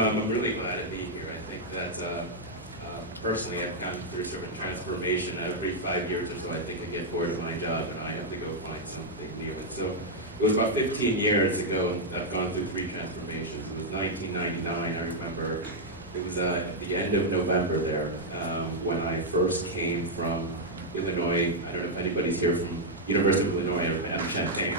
I'm really glad to be here. I think that personally I've gone through sort of a transformation. Every 5 years or so I think I get bored of my job and I have to go find something new. And so it was about 15 years ago I've gone through 3 transformations. It was 1999, I remember. It was at the end of November there when I first came from Illinois. I don't know if anybody's here from University of Illinois or Champaign.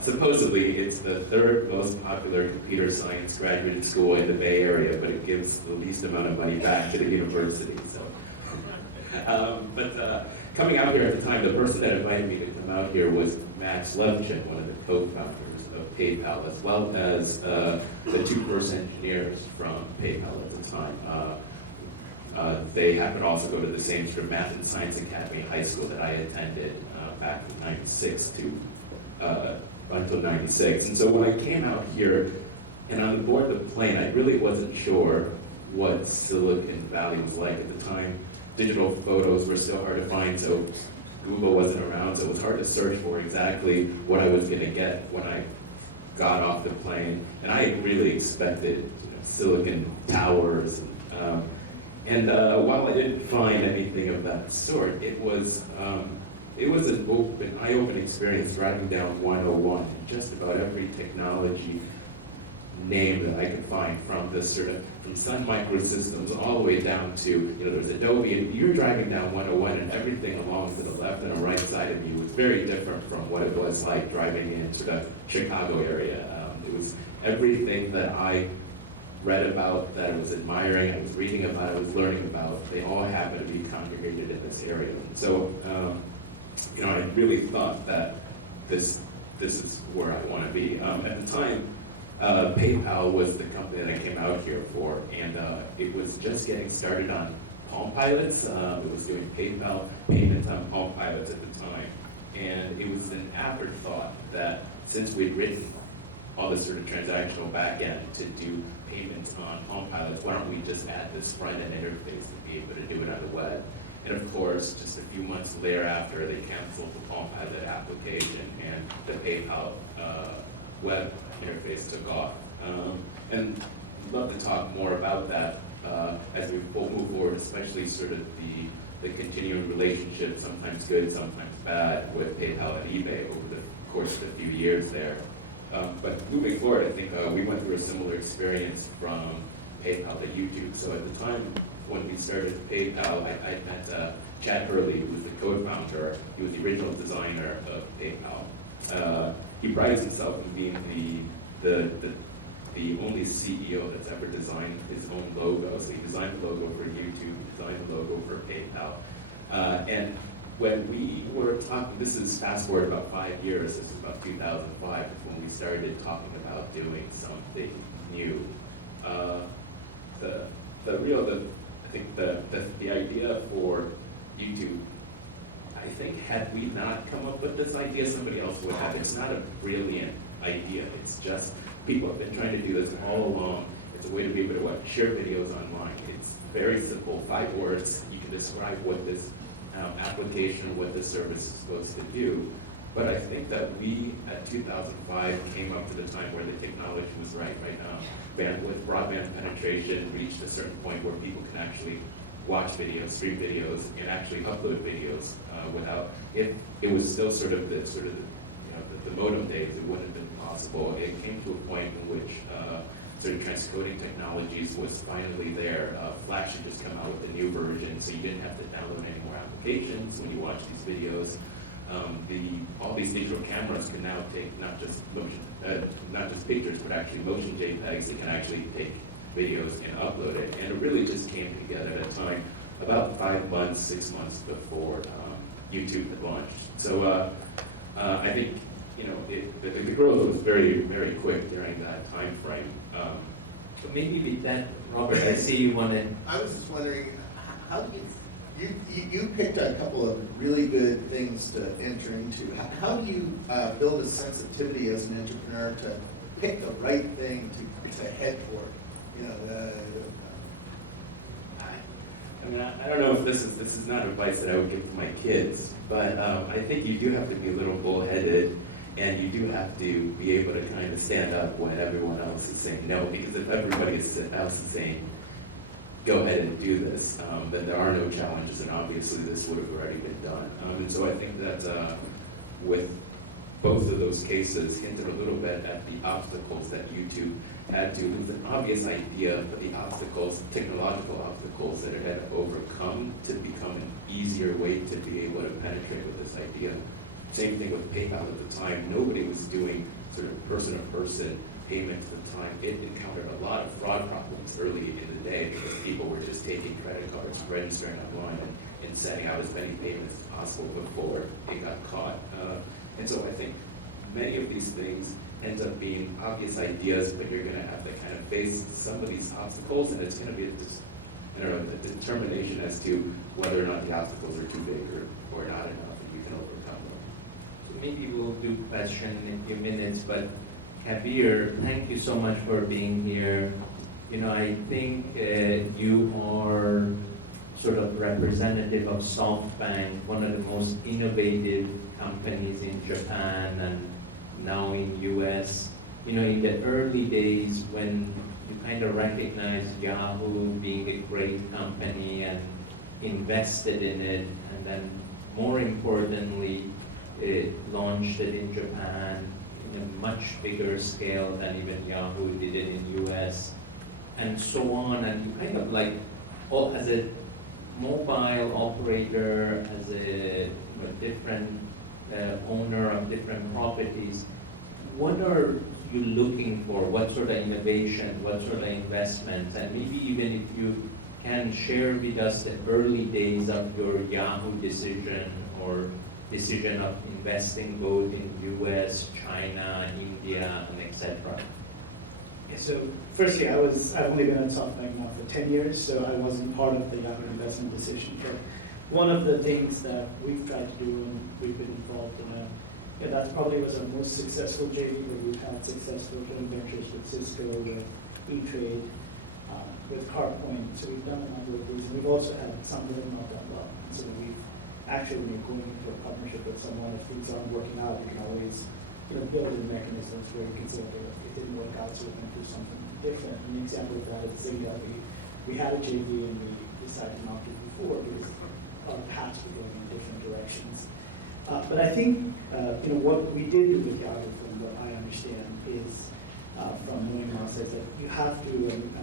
Supposedly it's the 3rd most popular computer science graduate school in the Bay Area, but it gives the least amount of money back to the university. So, coming out here at the time, the person that invited me to come out here was Max Levchin, one of the co-founders of PayPal, as well as the 2 first engineers from PayPal at the time. They happened to also go to the same sort of Math and Science Academy high school that I attended back from '96 to until '96. And so when I came out here and on board the plane, I really wasn't sure what Silicon Valley was like at the time. Digital photos were still hard to find, so Google wasn't around, so it was hard to search for exactly what I was going to get when I got off the plane. And I really expected silicon towers. While I didn't find anything of that sort, it was an eye-opening experience driving down 101 and just about every technology name that I could find, from Sun Microsystems all the way down to, there's Adobe, and you're driving down 101 and everything along to the left and the right side of you was very different from what it was like driving into the Chicago area. It was everything that I read about, that I was admiring, I was reading about, I was learning about, they all happen to be congregated in this area. And so, I really thought that this is where I want to be. At the time, PayPal was the company that I came out here for, and it was just getting started on Palm Pilots. It was doing PayPal payments on Palm Pilots at the time. And it was an afterthought that since we'd written all this sort of transactional back end to do payments on Palm Pilots, why don't we just add this front end interface to be able to do it on the web? And of course, just a few months thereafter, they canceled the Palm Pilot application and the PayPal web interface took off. And I'd love to talk more about that as we move forward, especially sort of the continuing relationship, sometimes good, sometimes bad, with PayPal and eBay over the course of a few years there. But moving forward, I think we went through a similar experience from PayPal to YouTube. So at the time when we started PayPal, I met Chad Hurley, who was the co-founder. He was the original designer of PayPal. He prides himself in being the only CEO that's ever designed his own logo. So he designed the logo for YouTube, designed the logo for PayPal. And when we were talking, this is fast forward about 5 years, this is about 2005, when we started talking about doing something new. I think the idea for YouTube, I think had we not come up with this idea, somebody else would have. It's not a brilliant idea. It's just people have been trying to do this all along. It's a way to be able to share videos online. It's very simple, 5 words. You can describe what this application, what this service is supposed to do. But I think that we, at 2005, came up to the time where the technology was right now. Bandwidth, broadband penetration reached a certain point where people can actually watch videos, stream videos, and actually upload videos without. If it was still sort of the modem days, it wouldn't have been possible. It came to a point in which sort of transcoding technologies was finally there. Flash had just come out with a new version, so you didn't have to download any more applications when you watch these videos. All these digital cameras can now take not just pictures, but actually motion JPEGs. They can actually take videos and upload it. And it really just came together at a time about 5 months, 6 months before YouTube had launched. So I think the growth was very, very quick during that time frame. But maybe that, Robert, I see you wanted. I was just wondering, how do you picked a couple of really good things to enter into. How do you build a sensitivity as an entrepreneur to pick the right thing to head for? I don't know if this is not advice that I would give to my kids, but I think you do have to be a little bullheaded And you do have to be able to kind of stand up when everyone else is saying no, because if everybody else is saying, go ahead and do this, then there are no challenges, and obviously this would have already been done. And so I think that with both of those cases hinted a little bit at the obstacles that YouTube had to, it was an obvious idea, but the obstacles, technological obstacles that it had to overcome to become an easier way to be able to penetrate with this idea. Same thing with PayPal at the time. Nobody was doing sort of person-to-person payments at the time. It encountered a lot of fraud problems early in the day because people were just taking credit cards, registering online, and sending out as many payments as possible before it got caught. And so I think many of these things end up being obvious ideas, but you're going to have to kind of face some of these obstacles, and it's going to be a determination as to whether or not the obstacles are too big or not enough, and you can overcome them. So maybe we'll do question in a few minutes, but Kabir, thank you so much for being here. You know, I think you are sort of representative of SoftBank, one of the most innovative companies in Japan and now in US. You know, in the early days when you kind of recognized Yahoo being a great company and invested in it, and then more importantly, it launched it in Japan in a much bigger scale than even Yahoo did it in US, and so on, and you kind of like, as a mobile operator, as a different owner of different properties, what are you looking for? What sort of innovation, what sort of investments, and maybe even if you can share with us the early days of your Yahoo decision or decision of investing both in US, China, India, and etc. Yeah, so firstly, I've only been at SoftBank now for 10 years, so I wasn't part of the Yahoo investment decision. But one of the things that we've tried to do, and we've been involved in that probably was our most successful JV, where we've had successful joint ventures with Cisco, with E-Trade, with CarPoint. So we've done a number of these, and we've also had some that have not done well. So we've actually been going into a partnership with someone. If things aren't working out, we can always build in mechanisms where we can say, okay, if it didn't work out, so we're going to do something different. An example of that is Zynga. We had a JV and we decided not to move forward because our paths were going in different directions. But I think what we did do with Yahoo, from what I understand, is from knowing Mouse, is that you have to,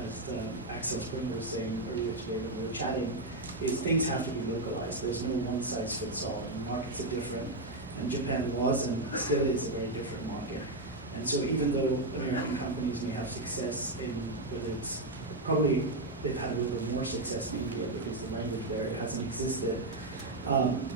as Axel Springer was saying earlier today when we were chatting, is things have to be localized. There's no one-size-fits-all, and markets are different. And Japan was and still is a very different market. And so even though American companies may have success in, whether it's probably they've had a little bit more success in India because the language there hasn't existed,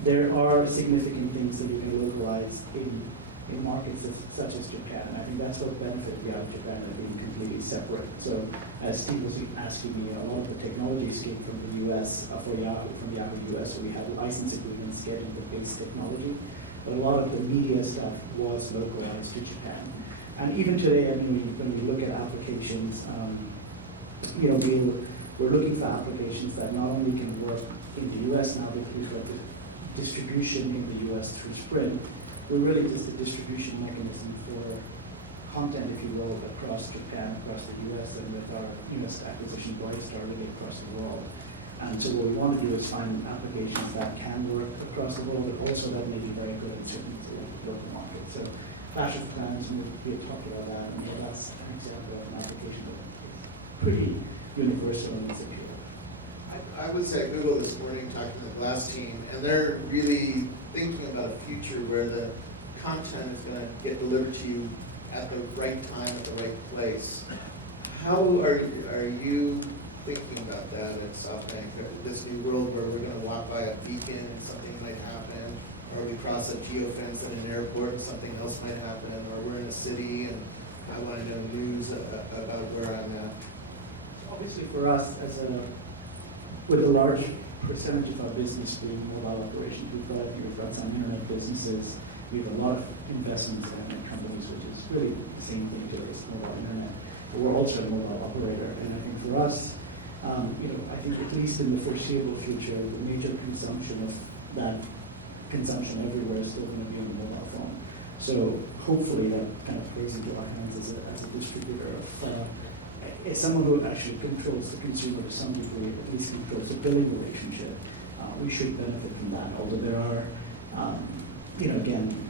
there are significant things that you can localize in markets such as Japan. And I think that's what benefited me out of Japan and being completely separate. So as Steve was asking me, a lot of the technologies came from the US, for Yahoo, from Yahoo US, so we had license agreements getting the base technology. But a lot of the media stuff was localized to Japan. And even today, I mean, when we look at applications, we're looking for applications that not only can work in the US now, but we've got the distribution in the US through Sprint. We're really just a distribution mechanism for content, if you will, across Japan, across the US, and with our newest acquisition, Brightstar, really across the world. And so what we want to do is find applications that can work across the world, but also that may be very good in certain local markets. So Clash of Clans, we had talked about that, and that's an example of an application that is pretty universal in its appeal. I was at Google this morning talking to the Glass team, and they're really thinking about a future where the content is going to get delivered to you at the right time, at the right place. How are you thinking about that at SoftBank? This new world where we're going to walk by a beacon and something might happen, or we cross a geofence in an airport and something else might happen, or we're in a city and I want to know news about where I'm at. Obviously for us, with a large percentage of our business being mobile operations, we've got some internet businesses, we have a lot of investments in companies, which is really the same thing to us, mobile internet. But we're also a mobile operator, and I think for us, I think at least in the foreseeable future, the major consumption of that consumption everywhere is still going to be on the mobile phone. So hopefully that kind of plays into our hands as a distributor as someone who actually controls the consumer to some degree, at least controls the billing relationship. We should benefit from that, although there are, again,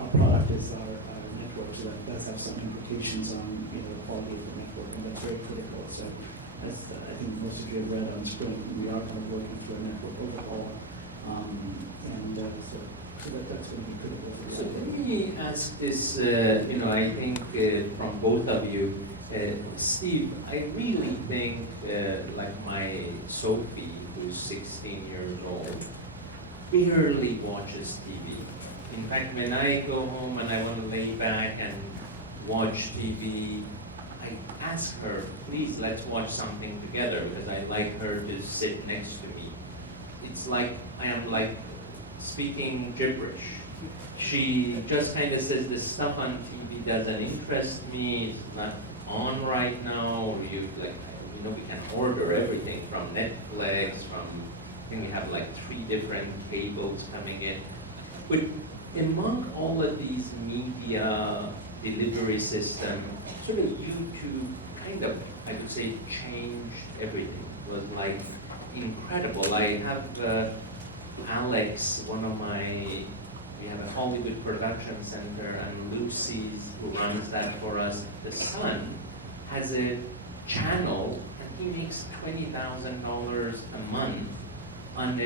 our product is our network, so that does have some implications on, the quality of the network, and that's very critical. So as I think most of you have read on Sprint, we are kind of working through a network overhaul, so that's going to be critical. So let me ask this, I think from both of you, Steve, I really think like my Sophie, who's 16 years old, barely watches TV. In fact, when I go home and I want to lay back and watch TV, I ask her, please let's watch something together, because I like her to sit next to me. It's like I am like speaking gibberish. She just kind of says, this stuff on TV doesn't interest me, it's not on right now, or we can order everything from Netflix, I think we have like 3 different cables coming in. But among all of these media delivery systems, sort of YouTube kind of, I would say, changed everything. It was like incredible. I have Alex, we have a Hollywood production center, and Lucy's, who runs that for us, the son, has a channel, and he makes $20,000 a month on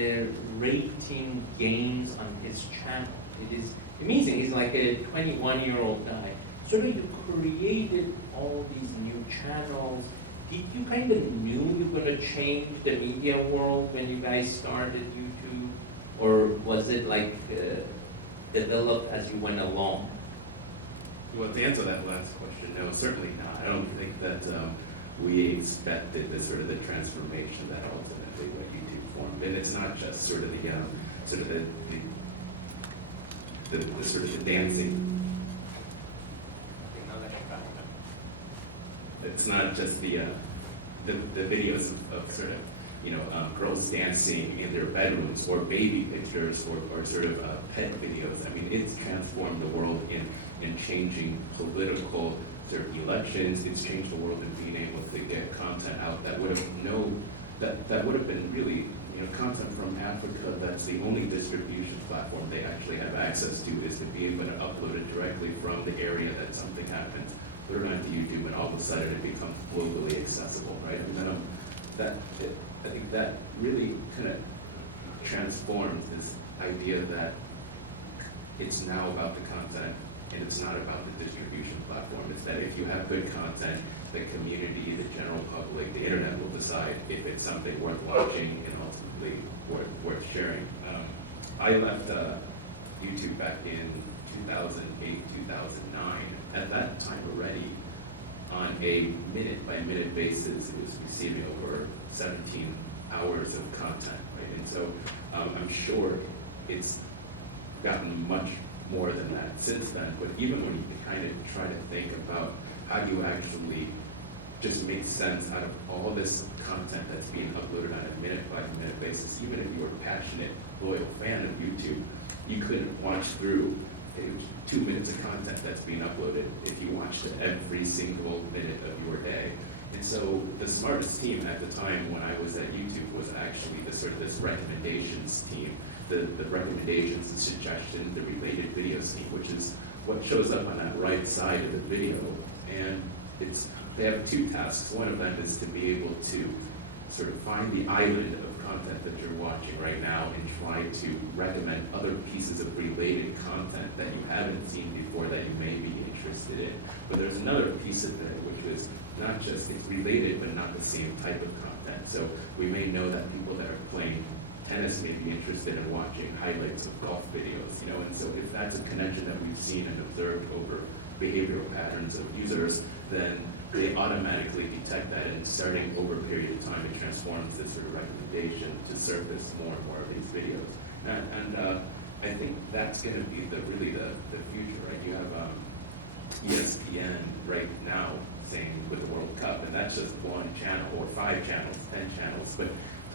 rating games on his channel. It is amazing. He's like a 21-year-old guy. So you created all these new channels. Did you kind of knew you were going to change the media world when you guys started YouTube? Or was it like developed as you went along? Well, to answer that last question, no, certainly not. I don't think that we expected the sort of the transformation that ultimately what YouTube formed. And it's not just sort of the sort of the dancing. It's not just the videos of sort of girls dancing in their bedrooms, or baby pictures, or sort of pet videos. I mean, it's transformed the world in changing political sort of elections. It's changed the world in being able to get content out that would have been really content from Africa. That's the only distribution platform they actually have access to, is to be able to upload it directly from the area that something happens, put it onto YouTube, and all of a sudden it becomes globally accessible, right? And then I think that really kind of transforms this idea that it's now about the content and it's not about the distribution platform. It's that if you have good content, the community, the general public, the internet will decide if it's something worth watching and ultimately worth sharing. I left YouTube back in 2008, 2009. At that time already, on a minute-by-minute basis, it was receiving over 17 hours of content, right? And so I'm sure it's gotten much more than that since then. But even when you kind of try to think about how do you actually just make sense out of all this content that's being uploaded on a minute-by-minute basis, even if you were a passionate, loyal fan of YouTube, you couldn't watch through 2 minutes of content that's being uploaded if you watched every single minute of your day. And so the smartest team at the time when I was at YouTube was actually this recommendations team, the recommendations, the suggestions, the related videos team, which is what shows up on that right side of the video. And they have 2 tasks. One of them is to be able to sort of find the island of content that you're watching right now and try to recommend other pieces of related content that you haven't seen before that you may be interested in. But there's another piece of it, which is not just, it's related, but not the same type of content. So we may know that people that are playing tennis may be interested in watching highlights of golf videos, and so if that's a connection that we've seen and observed over behavioral patterns of users, then they automatically detect that, and starting over a period of time, it transforms this sort of recommendation to surface more and more of these videos. And I think that's going to be really the future, right? You have ESPN right now saying with the World Cup, and that's just one channel, or 5 channels, 10 channels, but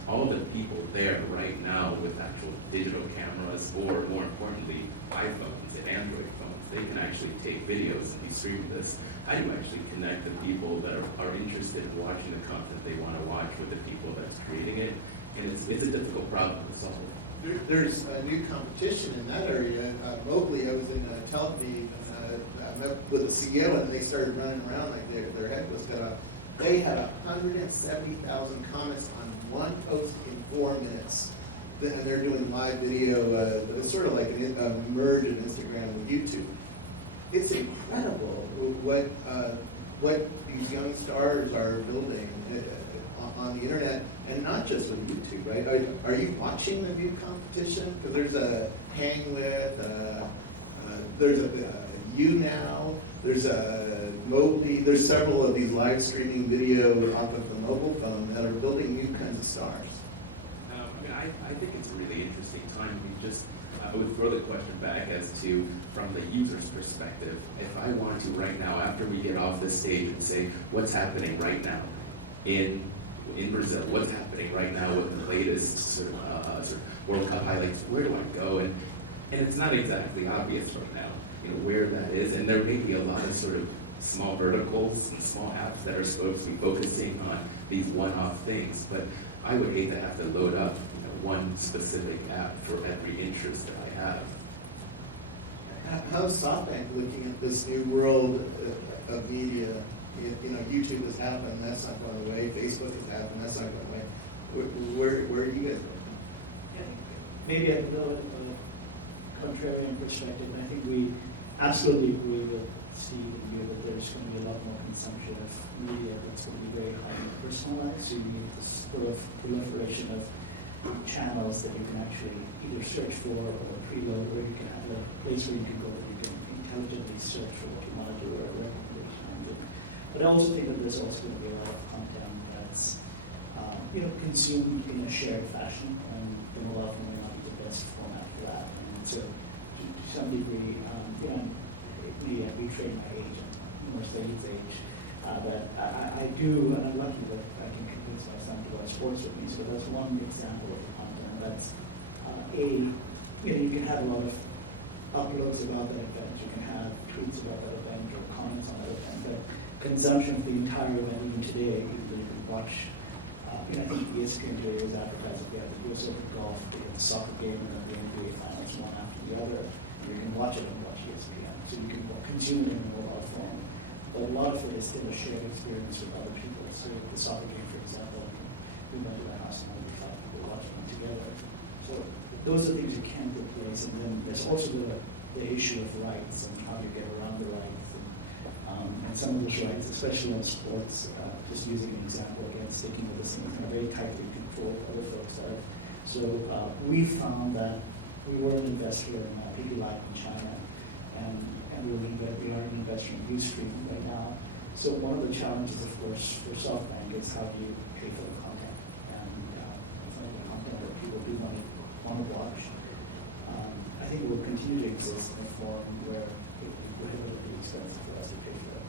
all the people there right now with actual digital cameras, or more importantly, iPhones and Android phones, they can actually take videos and we stream this. How do you actually connect the people that are interested in watching the content they want to watch with the people that's creating it? And it's a difficult problem to solve. There's a new competition in that area. Locally, I was in a television, I met with the CEO, and they started running around like their head was cut off. They had 170,000 comments on one post in 4 minutes. And they're doing live video. It's sort of like a merge of Instagram and YouTube. It's incredible what these young stars are building on the internet, and not just on YouTube, right? Are you watching the view competition? Because there's a Hang With, there's a YouNow, there's a Mobley, there's several of these live streaming videos off of the mobile phone that are building new kinds of stars. I think it's a really interesting time. I would throw the question back as to, from the user's perspective, if I want to right now, after we get off this stage and say, what's happening right now in Brazil, what's happening right now with the latest sort of World Cup highlights, where do I go? And it's not exactly obvious right now, where that is. And there may be a lot of sort of small verticals and small apps that are supposed to be focusing on these one-off things, but I would hate to have to load up one specific app for every interest that I have. How's SoftBank looking at this new world of media? YouTube has happened, that's not going away. Facebook has happened, that's not going away. Where are you guys going? Maybe a little bit of a contrarian perspective. I think we absolutely agree with Steve and you that there's going to be a lot more consumption of media that's going to be very highly personalized. So you need this sort of proliferation of channels that you can actually either search for or preload, or you can have a place where you can go that you can intelligently search for what you want to do or a recommendation. But I also think that there's also going to be a lot of content that's consumed in a shared fashion, and the mobile phone might be the best format for that. And so, to some degree, maybe I betrayed my age, more Steve's age, but I do, and I'm lucky that I can convince my son to watch sports with me. So that's one example of the content. That's you can have a lot of uploads about that event, you can have tweets about that event or comments on that event, but consumption of the entire event even today, you can watch. I think ESPN today was advertising the US Open golf, the soccer game, and then the NBA finals one after the other. You can watch it and watch ESPN, so you can consume it in a mobile form. But a lot of it is still a shared experience with other people. So the soccer game, for example, we went to the house and we thought we were watching it together. So those are things you can put in place. And then there's also the issue of rights and how you get around the rights. And some of those rights, especially in sports, just using an example again, sticking with this thing, kind of very tightly controlled other folks are. So we found that we were an investor in PB Live in China, and we are an investor in Ustream right now. So one of the challenges, of course, for SoftBank is how do you pay for the content, and some of the content that people do want to watch. I think it will continue to exist in a form where it will be prohibitively expensive for us to pay for it.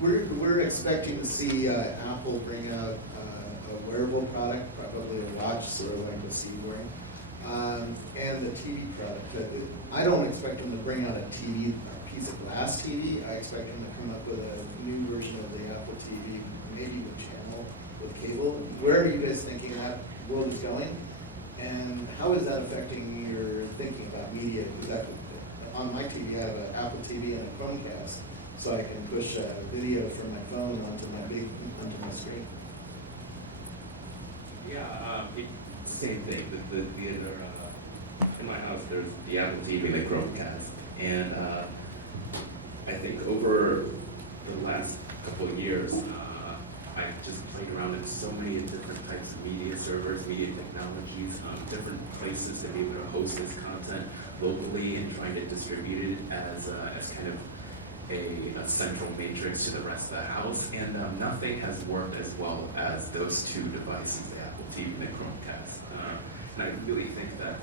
We're expecting to see Apple bring out a wearable product, probably a watch, sort of like the C-Ring, and the TV product. I don't expect them to bring out a TV, a piece of glass TV. I expect them to come up with a new version of the Apple TV, maybe with channel, with cable. Where are you guys thinking that world is going? And how is that affecting your thinking about media? Because on my TV, I have an Apple TV and a Chromecast, so I can push a video from my phone onto my screen. Yeah, same thing. In my house, there's the Apple TV and the Chromecast, and I think over the last couple of years, I've just played around in so many different types of media servers, media technologies, different places that be able to host this content locally and trying to distribute it as kind of a central matrix to the rest of the house. And nothing has worked as well as those two devices, the Apple TV and the Chromecast. And I really think that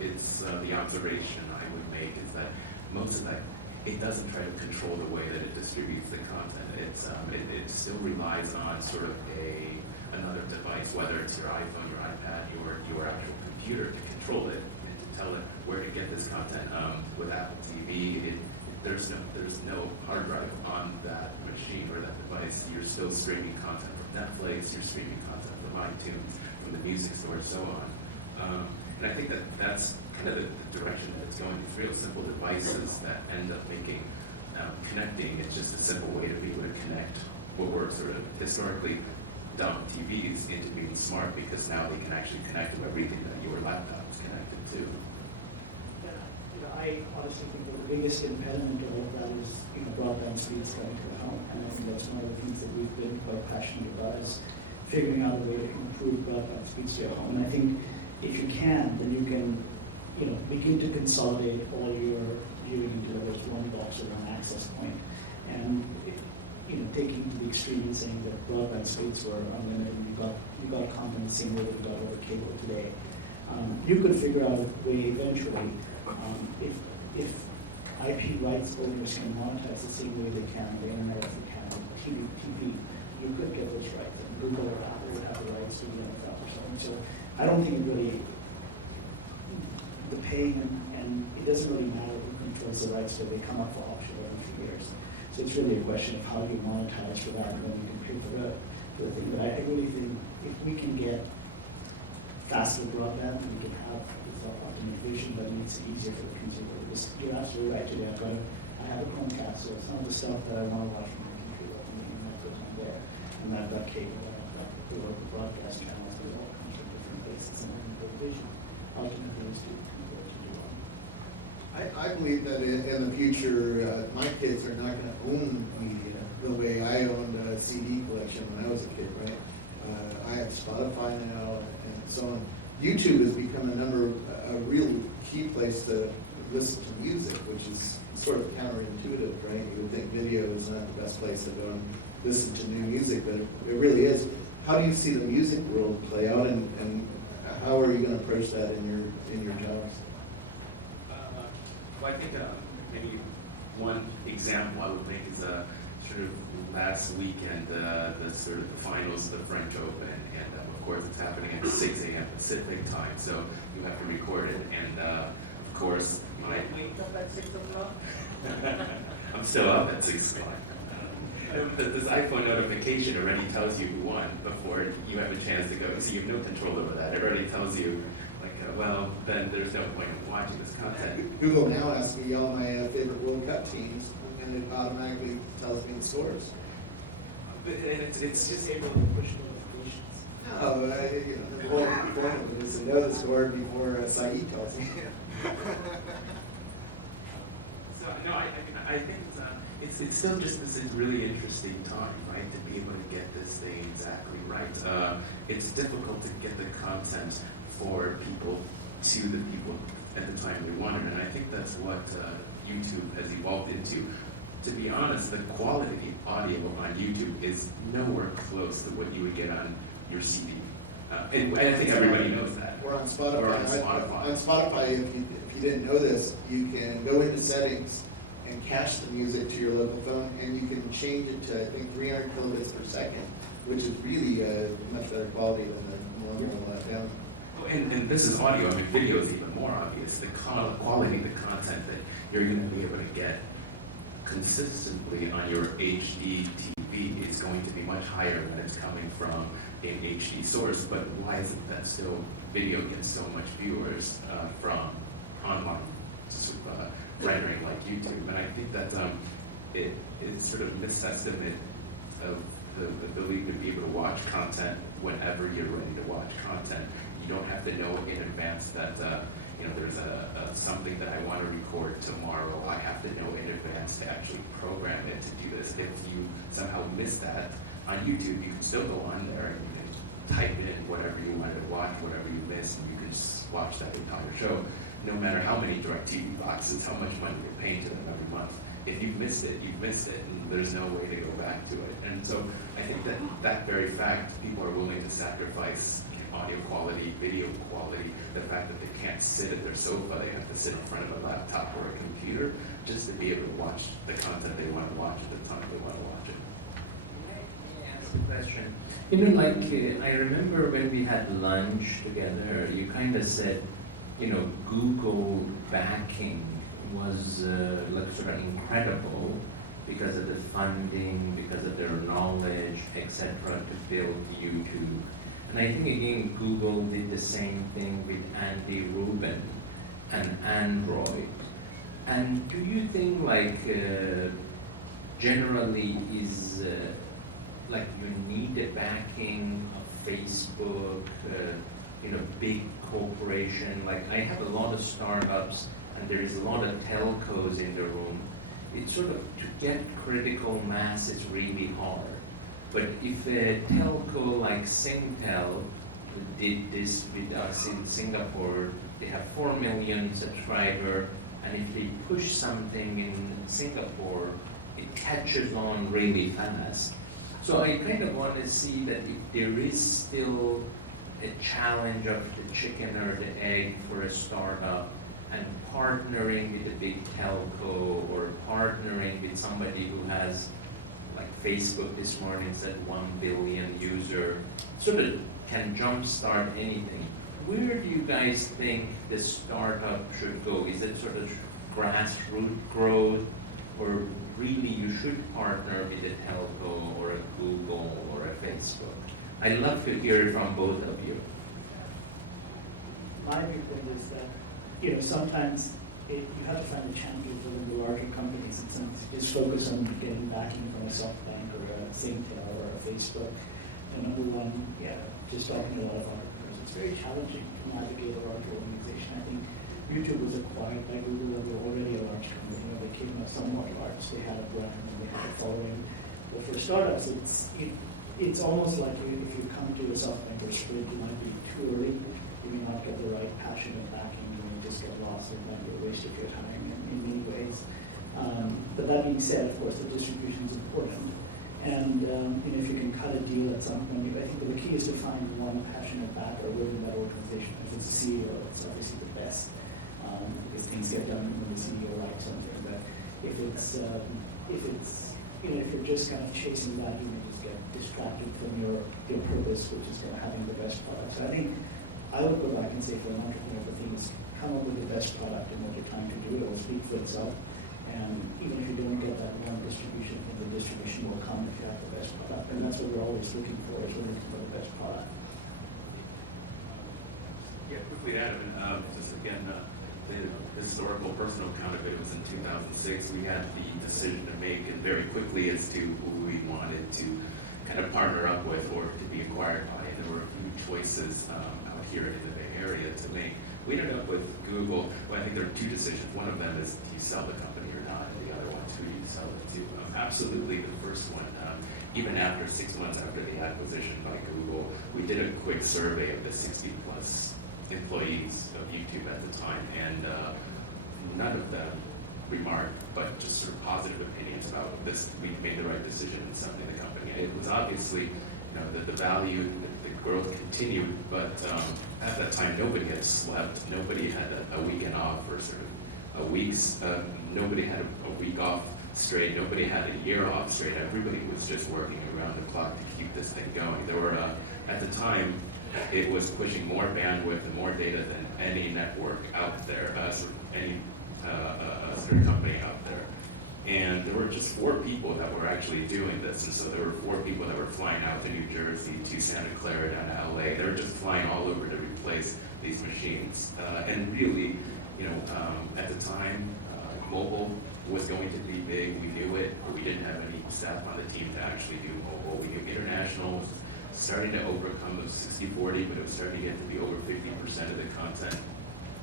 it's the observation I would make is that most of that, it doesn't try to control the way that it distributes the content. It still relies on sort of another device, whether it's your iPhone, your iPad, your actual computer, to control it and to tell it where to get this content. With Apple TV, it there's no hard drive on that machine or that device. You're still streaming content from Netflix, you're streaming content from iTunes, from the music store, and so on. And I think that's kind of the direction that it's going. These real simple devices that end up making connecting. It's just a simple way to be able to connect what were sort of historically dumb TVs into being smart, because now they can actually connect to everything that your laptop is connected to. I honestly think that the biggest impediment to all of that is, broadband speeds coming to the home, and I think that's one of the things that we've been quite passionate about, is figuring out a way to improve broadband speeds to your home. And I think if you can, then you can, begin to consolidate all your viewing into this one box or one access point, and taking to the extreme and saying that broadband speeds were unlimited, and you got content the same way that you got over cable today. You could figure out a way eventually, if IP rights owners can monetize the same way they can the internet, as they can TV, you could get those rights, and Google or Apple would have the rights to the NFL or something. So I don't think it really, the paying and it doesn't really matter who controls the rights, so they come up for auction every few years. So it's really a question of how you monetize for that, and then you can pay for the thing. But I really think if we can get faster broadband, we can have optimization, but it makes it easier for the consumer. You're absolutely right today. I have a Chromecast, so some of the stuff that I want to watch from my computer, that's what's on there. And I've got cable, and I've got the local broadcast channels that all come from different places, and then the vision ultimately is to do all. I believe that in the future, my kids are not going to own media the way I owned a CD collection when I was a kid, right? I have Spotify now and so on. YouTube has become a real key place to listen to music, which is sort of counterintuitive, right? You would think video is not the best place to go and listen to new music, but it really is. How do you see the music world play out, and how are you going to approach that in your jobs? Well, I think maybe one example I would make is sort of last weekend, the sort of the finals of the French Open, and of course it's happening at 6 a.m. Pacific time, so you have to record it, and of course, Wake up at 6 o'clock? I'm still up at 6 o'clock. This iPhone notification already tells you who won before you have a chance to go, so you have no control over that. It already tells you, like, well, then there's no point in watching this content. Google now asks me all my favorite World Cup teams, and it automatically tells me the scores. But it's just Able to push notifications. No, the whole point of it is to know the score before Saeed tells me. So no, I think it's still just this really interesting time, right? To be able to get this thing exactly right. It's difficult to get the content for people to the people at the time they want it, and I think that's what YouTube has evolved into. To be honest, the quality audio on YouTube is nowhere close to what you would get on your CD. And I think everybody knows that. Or on Spotify. Or on Spotify. On Spotify, if you didn't know this, you can go into settings and cache the music to your local phone, and you can change it to, I think, 300 kilobits per second, which is really much better quality than the normal down. And this is audio. I mean, video is even more obvious. The quality of the content that you're going to be able to get consistently on your HD TV is going to be much higher than it's coming from an HD source. But why is it that still video gets so much viewers from online rendering like YouTube? And I think that it's sort of a misestimate of the ability to be able to watch content whenever you're ready to watch content. You don't have to know in advance that there's something that I want to record tomorrow. I have to know in advance to actually program it to do this. If you somehow miss that on YouTube, you can still go on there and you can type in whatever you wanted to watch, whatever you missed, and you can just watch that entire show. No matter how many DirecTV boxes, how much money you're paying to them every month. If you've missed it, you've missed it, and there's no way to go back to it. And so I think that very fact, people are willing to sacrifice audio quality, video quality, the fact that they can't sit at their sofa, they have to sit in front of a laptop or a computer just to be able to watch the content they want to watch at the time they want to watch it. May I ask a question? I remember when we had lunch together, you kind of said, Google backing was like sort of incredible because of the funding, because of their knowledge, etc., to build YouTube. And I think again, Google did the same thing with Andy Rubin and Android. And do you think like generally is like you need the backing of Facebook, big corporation? Like I have a lot of startups and there is a lot of telcos in the room. It's sort of to get critical mass is really hard. But if a telco like Singtel did this with us in Singapore, they have 4 million subscribers, and if they push something in Singapore, it catches on really fast. So I kind of want to see that if there is still a challenge of the chicken or the egg for a startup, and partnering with a big telco or partnering with somebody who has, like Facebook this morning said 1 billion user, sort of can jumpstart anything. Where do you guys think the startup should go? Is it sort of grassroots growth, or really you should partner with a telco or a Google or a Facebook? I'd love to hear from both of you. My viewpoint is that, sometimes you have to find a champion within the larger companies, and sometimes just focus on getting backing from a SoftBank or a Singtel or a Facebook. And number one, just talking to a lot of entrepreneurs, it's very challenging to navigate a large organization. I think YouTube was acquired by Google. They were already a large company. They came out somewhat large. They had a brand and they had a following. But for startups, it's almost like if you come to a SoftBank or Sprint, you might be too early. You may not get the right passion and backing. You may just get lost and might be a waste of your time in many ways. But that being said, of course, the distribution is important. And if you can cut a deal at some point, I think the key is to find one passionate backer within that organization. If it's the CEO, it's obviously the best, because things get done when the CEO likes something. But if you're just kind of chasing that, you may just get distracted from your purpose, which is having the best product. So I think I would go back and say for an entrepreneur, the thing is come up with the best product and what you're trying to do. It will speak for itself. And even if you don't get that one distribution, the distribution will come if you have the best product. And that's what we're always looking for, is we're looking for the best product. Yeah, quickly add, just again, the historical personal account of it was in 2006. We had the decision to make it very quickly as to who we wanted to kind of partner up with or to be acquired by. And there were a few choices out here in the Bay Area to make. We ended up with Google. Well, I think there are 2 decisions. One of them is, do you sell the company or not? And the other one is, who do you sell it to? Absolutely the first one. Even after 6 months after the acquisition by Google, we did a quick survey of the 60 plus employees of YouTube at the time, and none of them remarked, but just sort of positive opinions about this. We made the right decision in selling the company. It was obviously, the value, the growth continued, but at that time nobody had slept, nobody had a weekend off or sort of a week's, nobody had a week off straight, nobody had a year off straight. Everybody was just working around the clock to keep this thing going. There were, at the time, it was pushing more bandwidth and more data than any network out there, sort of any sort of company out there. And there were just 4 people that were actually doing this. And so there were 4 people that were flying out to New Jersey, to Santa Clara, down to LA. They were just flying all over to replace these machines. And really, at the time, mobile was going to be big. We knew it, but we didn't have any staff on the team to actually do mobile. We knew international was starting to overcome the 60-40, but it was starting to get to be over 50% of the content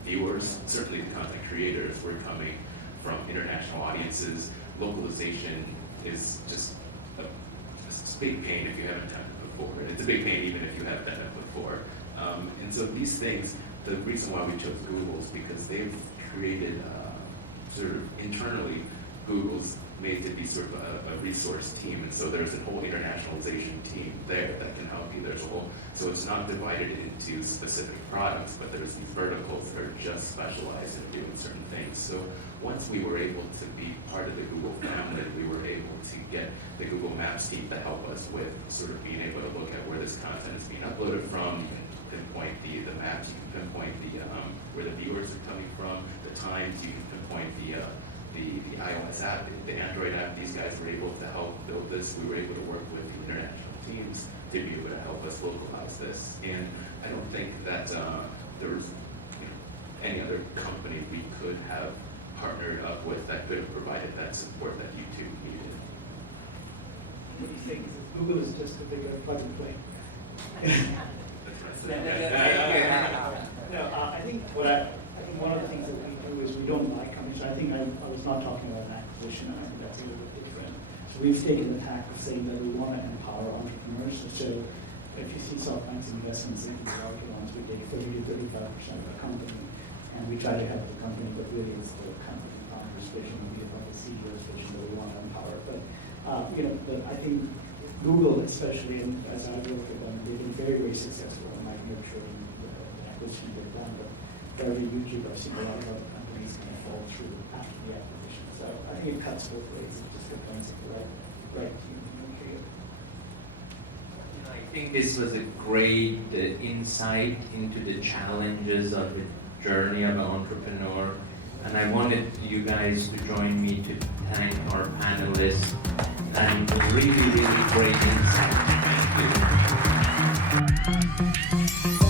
viewers. Certainly the content creators were coming from international audiences. Localization is just a big pain if you haven't done it before. And it's a big pain even if you have done it before. And so these things, the reason why we chose Google is because they've created sort of internally, Google's made to be sort of a resource team, and so there's a whole internationalization team there that can help you. There's a whole, so it's not divided into specific products, but there's these verticals that are just specialized in doing certain things. So once we were able to be part of the Google family, we were able to get the Google Maps team to help us with sort of being able to look at where this content is being uploaded from, pinpoint the maps, you can pinpoint where the viewers are coming from, the times, you can pinpoint the iOS app, the Android app. These guys were able to help build this. We were able to work with the international teams to be able to help us localize this. And I don't think that there was any other company we could have partnered up with that could have provided that support that YouTube needed. What do you think? Google is just a bigger plug and play. That's right. No, I think one of the things that we do is we don't buy companies. I think I was not talking about an acquisition. I think that's a little bit different. So we've taken the tack of saying that we want to empower entrepreneurs. So if you see SoftBank's investments into the larger ones, we take 30 to 35% of the company, and we try to help the company, but really it's the company founder's vision, we about the CEO's vision that we want to empower. But but I think Google, especially, and as I've worked with them, they've been very, very successful in like nurturing the acquisition they've done. But every YouTube, I've seen a lot of other companies kind of fall through after the acquisition. So I think it cuts both ways. It just depends on the right team to create. I think this was a great insight into the challenges of the journey of an entrepreneur. And I wanted you guys to join me to thank our panelists and really, really great insight. Thank you.